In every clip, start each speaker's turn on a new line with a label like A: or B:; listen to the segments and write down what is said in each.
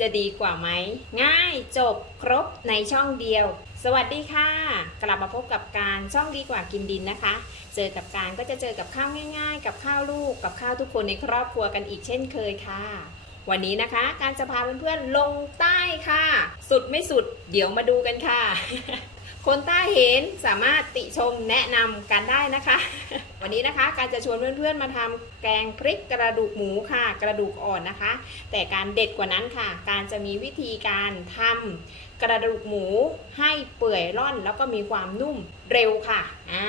A: จะดีกว่าไหม ง่ายจบครบในช่องเดียว สวัสดีค่ะ กลับมาพบกับการช่องดีกว่ากินดินนะคะ เจอกับการก็จะเจอกับข้าวง่าย ๆ กับข้าวลูกกับข้าวทุกคนในครอบครัวกันอีกเช่นเคยค่ะ วันนี้นะคะ การจะพาเพื่อนๆลงใต้ค่ะ สุดไม่สุด เดี๋ยวมาดูกันค่ะ คนใต้เห็นสามารถติชมแนะนำกันได้นะคะ วันนี้นะคะการจะชวนเพื่อนๆมาทำแกงพริกกระดูกหมูค่ะ กระดูกอ่อนนะคะ แต่การเด็ดกว่านั้นค่ะ การจะมีวิธีการทำกระดูกหมูให้เปื่อยร่อน แล้วก็มีความนุ่มเร็วค่ะอ่า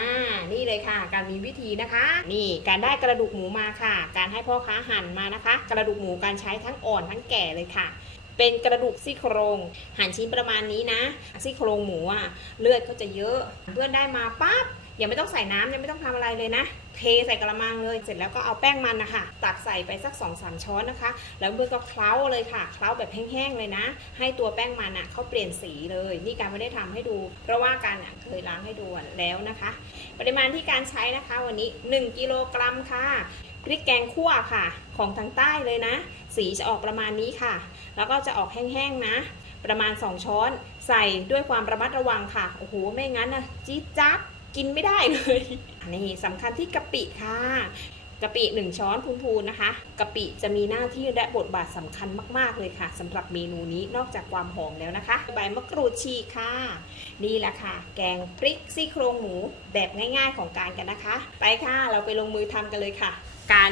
A: นี่เลยค่ะ การมีวิธีนะคะ นี่การได้กระดูกหมูมาค่ะ การให้พ่อค้าหั่นมานะคะ กระดูกหมูการใช้ทั้งอ่อนทั้งแก่เลยค่ะ เป็นกระดูกซี่โครงหั่นชิ้นประมาณนี้นะซี่โครงหมูอะเลือดเขาจะเยอะ เพื่อนได้มาปั๊บยังไม่ต้องใส่น้ำยังไม่ต้องทำอะไรเลยนะ เทใส่กระมังเลย เสร็จแล้วก็เอาแป้งมันนะคะตักใส่ไปสัก2อสช้อนนะคะ แล้วเพื่อนก็เคล้าเลยค่ะ เคล้าแบบแห้งๆเลยนะ ให้ตัวแป้งมันอะเขาเปลี่ยนสีเลย นี่การไม่ได้ทำให้ดู เพราะว่าการอะเคยล้างให้ดูแล้วนะคะ ปริมาณที่การใช้นะคะวันนี้ 1กิโลกรัมค่ะพริกแกงคั่วค่ะ ของทางใต้เลยนะ สีจะออกประมาณนี้ค่ะ แล้วก็จะออกแห้งๆนะ ประมาณ 2 ช้อนใส่ด้วยความระมัดระวังค่ะ โอ้โห ไม่งั้นนะจี๊ดจ๊าดกินไม่ได้เลยอันนี้สำคัญที่กะปิค่ะกะปิ 1 ช้อนพูนๆนะคะกะปิจะมีหน้าที่และบทบาทสำคัญมากๆเลยค่ะสำหรับเมนูนี้นอกจากความหอมแล้วนะคะ ใบมะกรูดฉีค่ะ นี่แหละค่ะ แกงพริกซี่โครงหมูแบบง่าย ๆ ของการกันนะคะ ไปค่ะเราไปลงมือทำกันเลยค่ะ การ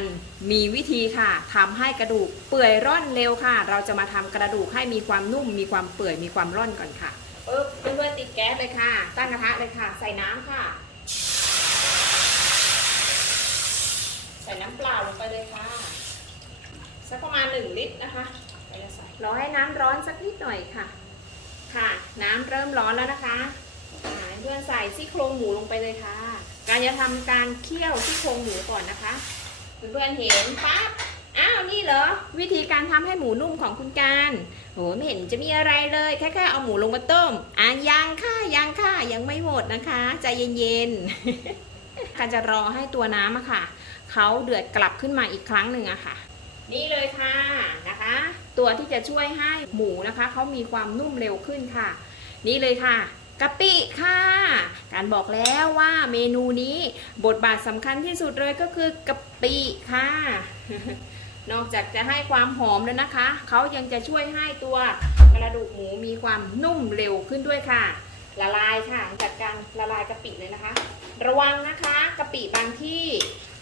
A: มีวิธีค่ะทำให้กระดูกเปื่อยร่อนเร็วค่ะ เราจะมาทำกระดูกให้มีความนุ่ม มีความเปื่อยมีความร่อนก่อนค่ะปึ๊บเพื่อนๆติดแก๊สเลยค่ะ ตั้งกระทะเลยค่ะ ใส่น้ำค่ะ ใส่น้ำเปล่าลงไปเลยค่ะสักประมาณ 1 ลิตรนะคะไปจะใส่รอให้น้ำร้อนสักนิดหน่อยค่ะ ค่ะ น้ำเริ่มร้อนแล้วนะคะอ่าเพื่อนใส่ซี่โครงหมูลงไปเลยค่ะ การจะทำการเคี่ยวซี่โครงหมูก่อนนะคะ เพื่อนๆเห็นปั๊บ อ้าว นี่เหรอ วิธีการทำให้หมูนุ่มของคุณการโหไม่เห็นจะมีอะไรเลย แค่แค่เอาหมูลงมาต้ม อะยังค่ะยังค่ะยังไม่หมดนะคะ ใจเย็นๆการจะรอให้ตัวน้ำอะค่ะ เขาเดือดกลับขึ้นมาอีกครั้งหนึ่งอะค่ะ นี่เลยค่ะนะคะ ตัวที่จะช่วยให้หมูนะคะเขามีความนุ่มเร็วขึ้นค่ะ นี่เลยค่ะ กะปิค่ะ การบอกแล้วว่าเมนูนี้บทบาทสำคัญที่สุดเลยก็คือกะปิค่ะ นอกจากจะให้ความหอมแล้วนะคะ เขายังจะช่วยให้ตัวกระดูกหมูมีความนุ่มเร็วขึ้นด้วยค่ะ ละลายค่ะจัดการละลายกะปิเลยนะคะ ระวังนะคะกะปิบางที่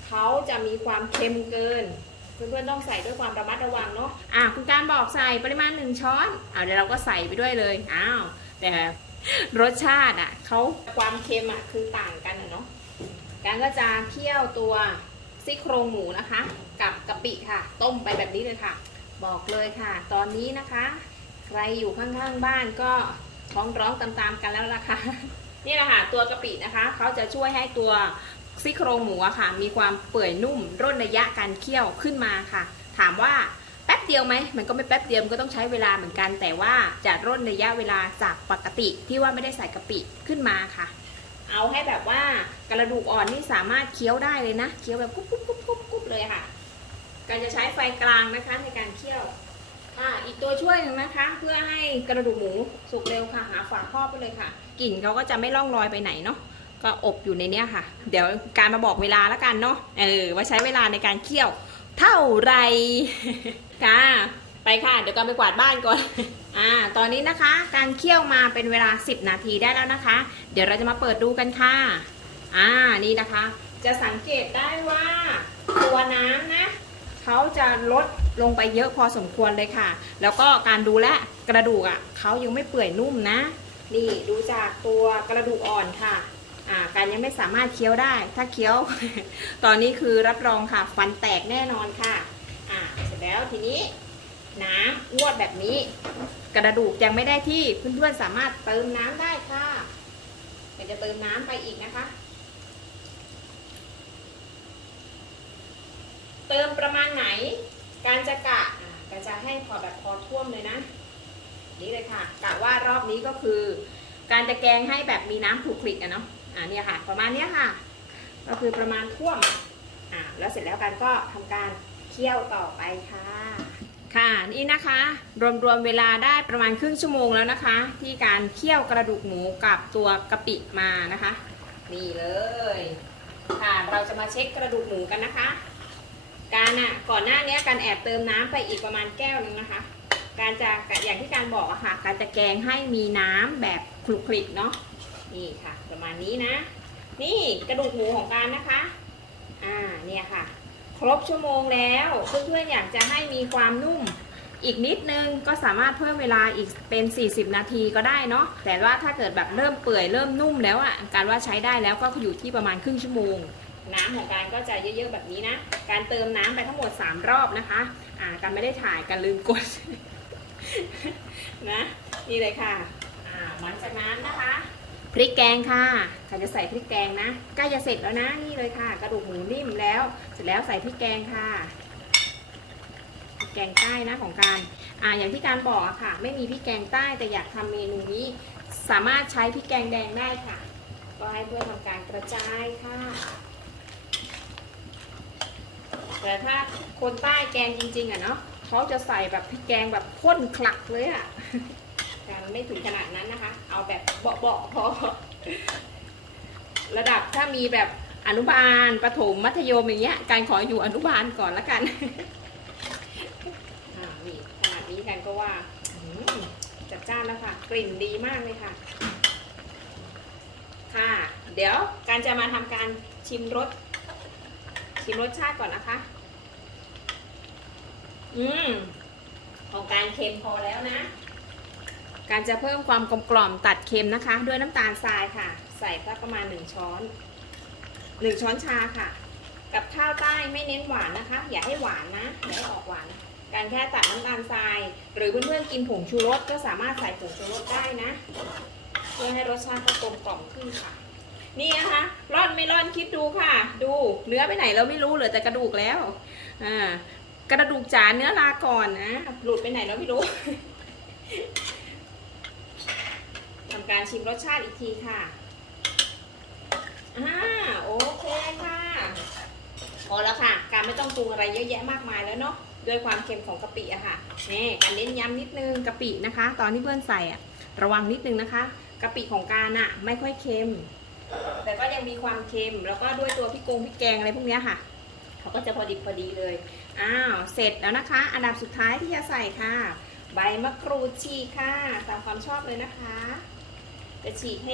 A: เขาจะมีความเค็มเกินเพื่อนๆต้องใส่ด้วยความระมัดระวังเนาะอะคุณการบอกใส่ปริมาณหนึ่งช้อนเอาเดี๋ยวเราก็ใส่ไปด้วยเลยอ้าวแต่ รสชาติอะเขาความเค็มอะคือต่างกันอะเนาะการก็จะเคี่ยวตัวซี่โครงหมูนะคะ กับกะปิค่ะ ต้มไปแบบนี้เลยค่ะ บอกเลยค่ะ ตอนนี้นะคะ ใครอยู่ข้างๆบ้านก็ท้องร้องตามๆกันแล้วล่ะค่ะนี่แหละค่ะตัวกะปินะคะเขาจะช่วยให้ตัวซี่โครงหมูค่ะ มีความเปื่อยนุ่มร่นระยะการเคี่ยวขึ้นมาค่ะ ถามว่า แป๊บเดียวไหมมันก็ไม่แป๊บเดียวมันก็ต้องใช้เวลาเหมือนกัน แต่ว่าจะร่นระยะเวลาจากปกติที่ว่าไม่ได้ใส่กะปิขึ้นมาค่ะ เอาให้แบบว่ากระดูกอ่อนนี่สามารถเคี้ยวได้เลยนะเคี้ยวแบบกุ๊บกุ๊บกุ๊บกุ๊บกุ๊บเลยค่ะ การจะใช้ไฟกลางนะคะในการเคี่ยวอ่าอีกตัวช่วยหนึ่งนะคะ เพื่อให้กระดูกหมูสุกเร็วค่ะ หาฝาครอบไปเลยค่ะกลิ่นเขาก็จะไม่ล่องลอยไปไหนเนาะก็อบอยู่ในเนี้ยค่ะ เดี๋ยวการมาบอกเวลาแล้วกันเนาะเออว่าใช้เวลาในการเคี่ยว เท่าไรค่ะไปค่ะ เดี๋ยวกาไปกวาดบ้านก่อน อ่า ตอนนี้นะคะ การเคี่ยวมาเป็นเวลา 10 นาทีได้แล้วนะคะ เดี๋ยวเราจะมาเปิดดูกันค่ะ อ่า นี่นะคะ จะสังเกตได้ว่าตัวน้ำนะเขาจะลดลงไปเยอะพอสมควรเลยค่ะ แล้วก็การดูแลกระดูกอะเขายังไม่เปื่อยนุ่มนะ นี่ดูจากตัวกระดูกอ่อนค่ะ การยังไม่สามารถเคี้ยวได้ ถ้าเคี้ยว ตอนนี้คือรับรองค่ะ ฟันแตกแน่นอนค่ะอ่าเสร็จแล้วทีนี้น้ำงวดแบบนี้ กระดูกยังไม่ได้ที่เพื่อนๆสามารถเติมน้ำได้ค่ะเดี๋ยวจะเติมน้ำไปอีกนะคะ เติมประมาณไหน การจะกะก็จะให้พอแบบพอท่วมเลยนะ นี่เลยค่ะกะว่ารอบนี้ก็คือ การจะแกงให้แบบมีน้ำขลุกคลิกอะเนาะ อ่าเนี่ยค่ะ ประมาณเนี้ยค่ะ ก็คือประมาณท่วมอ่าแล้วเสร็จแล้วกันก็ทำการเคี่ยวต่อไปค่ะ ค่ะนี่นะคะ รวมๆเวลาได้ประมาณครึ่งชั่วโมงแล้วนะคะ ที่การเคี่ยวกระดูกหมูกับตัวกะปิมานะคะ นี่เลยค่ะเราจะมาเช็คกระดูกหมูกันนะคะการอะก่อนหน้านี้การแอบเติมน้ำไปอีกประมาณแก้วหนึงนะคะ การจะอย่างที่การบอกอะค่ะ การจะแกงให้มีน้ำแบบคลุกคลิกเนาะ นี่ค่ะ ประมาณนี้นะ นี่กระดูกหมูของการนะคะ อ่าเนี่ยค่ะ ครบชั่วโมงแล้วเพื่อนๆอยากจะให้มีความนุ่มอีกนิดนึงก็สามารถเพิ่มเวลาอีกเป็น 40 นาทีก็ได้เนาะแต่ว่าถ้าเกิดแบบเริ่มเปื่อยเริ่มนุ่มแล้วอะ่ะการว่าใช้ได้แล้วก็อยู่ที่ประมาณครึ่งชั่วโมง น้ำของการก็จะเยอะๆแบบนี้นะ การเติมน้ำไปทั้งหมด 3 รอบนะคะอ่าการไม่ได้ถ่ายการลืมกดนะนี่เลยค่ะอ่าหลังจากนั้นนะคะ พริกแกงค่ะใครจะใส่พริกแกงนะใกล้จะเสร็จแล้วนะนี่เลยค่ะ กระดูกหมูนิ่มแล้ว เสร็จแล้วใส่พริกแกงค่ะพริกแกงใต้นะของการอ่าอย่างที่การบอกอะค่ะ ไม่มีพริกแกงใต้แต่อยากทำเมนูนี้ สามารถใช้พริกแกงแดงได้ค่ะ ก็ให้เพื่อทำการกระจายค่ะแต่ถ้าคนใต้แกงจริงๆอะเนาะเขาจะใส่แบบพริกแกงแบบข้นคลักเลยอะ ไม่ถึงขนาดนั้นนะคะ เอาแบบเบาๆพอระดับถ้ามีแบบอนุบาลประถมมัธยมอย่างเงี้ย การขออยู่อนุบาลก่อนละกันนี่ขนาดนี้กันก็ว่าจัดจ้านแล้วค่ะ กลิ่นดีมากเลยค่ะ ค่ะ เดี๋ยวการจะมาทำการชิมรสชิมรสชาติก่อนนะคะ อืมของการเค็มพอแล้วนะ การจะเพิ่มความกลมกล่อมตัดเค็มนะคะ ด้วยน้ำตาลทรายค่ะ ใส่สักประมาณ 1 ช้อน 1 ช้อนชาค่ะ กับข้าวใต้ไม่เน้นหวานนะคะ อย่าให้หวานนะอย่าให้ออกหวานการแค่ตัดน้ำตาลทราย หรือเพื่อนๆกินผงชูรสก็สามารถใส่ผงชูรสได้นะเพื่อให้รสชาติขากลมกล่อมขึ้นค่ะ นี่นะคะร่อนไม่ร่อนคิดดูค่ะ ดูเนื้อไปไหนเราไม่รู้เหลือแต่กระดูกแล้วอ่ากระดูกจ๋าเนื้อลาก่อนนะหลุดไปไหนเราไม่รู้ ทำการชิมรสชาติอีกทีค่ะอ่าโอเคค่ะพอแล้วค่ะ การไม่ต้องปรุงอะไรเยอะแยะมากมายแล้วเนาะด้วยความเค็มของกะปิอะค่ะนี่การเน้นย้ำนิดนึงกะปินะคะ ตอนที่เพื่อนใส่อะระวังนิดนึงนะคะกะปิของการอะไม่ค่อยเค็ม แต่ก็ยังมีความเค็ม แล้วก็ด้วยตัวพริกกงพริกแกงอะไรพวกนี้ค่ะเขาก็จะพอดิบพอดีเลยอ้าวเสร็จแล้วนะคะ อันดับสุดท้ายที่จะใส่ค่ะ ใบมะกรูดฉีค่ะตามความชอบเลยนะคะ จะฉีกให้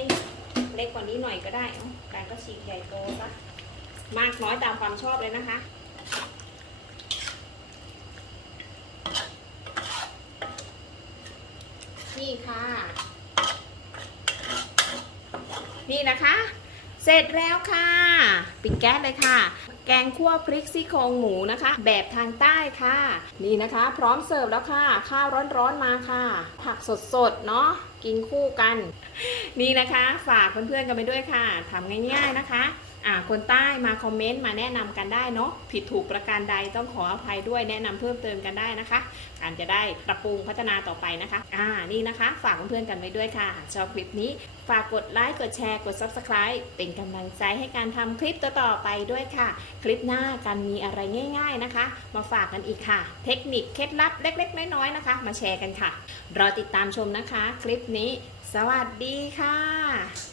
A: เล็กกว่านี้หน่อยก็ได้เอ้าการก็ฉีกใหญ่โตซะมากน้อยตามความชอบเลยนะคะนี่ค่ะ นี่นะคะ เสร็จแล้วค่ะ ปิดแก๊สเลยค่ะ แกงคั่วพริกซี่โครงหมูนะคะ แบบทางใต้ค่ะ นี่นะคะ พร้อมเสิร์ฟแล้วค่ะ ข้าวร้อนๆมาค่ะ ผักสดๆ เนาะ กินคู่กัน นี่นะคะ ฝากเพื่อนๆกันไปด้วยค่ะทำง่ายๆนะคะ อ่าคนใต้มาคอมเมนต์มาแนะนำกันได้เนาะผิดถูกประการใดต้องขออภัยด้วยแนะนำเพิ่มเติมกันได้นะคะ การจะได้ปรับปรุงพัฒนาต่อไปนะคะ อ่านี่นะคะ ฝากเพื่อนๆกันไว้ด้วยค่ะชอบคลิปนี้ฝากกดไลค์กดแชร์กด Subscribe เป็นกำลังใจให้การทำคลิปต่อๆไปด้วยค่ะ คลิปหน้ากันมีอะไรง่ายๆนะคะ มาฝากกันอีกค่ะ เทคนิคเคล็ดลับเล็กๆ น้อยๆนะคะ มาแชร์กันค่ะ รอติดตามชมนะคะ คลิปนี้ สวัสดีค่ะ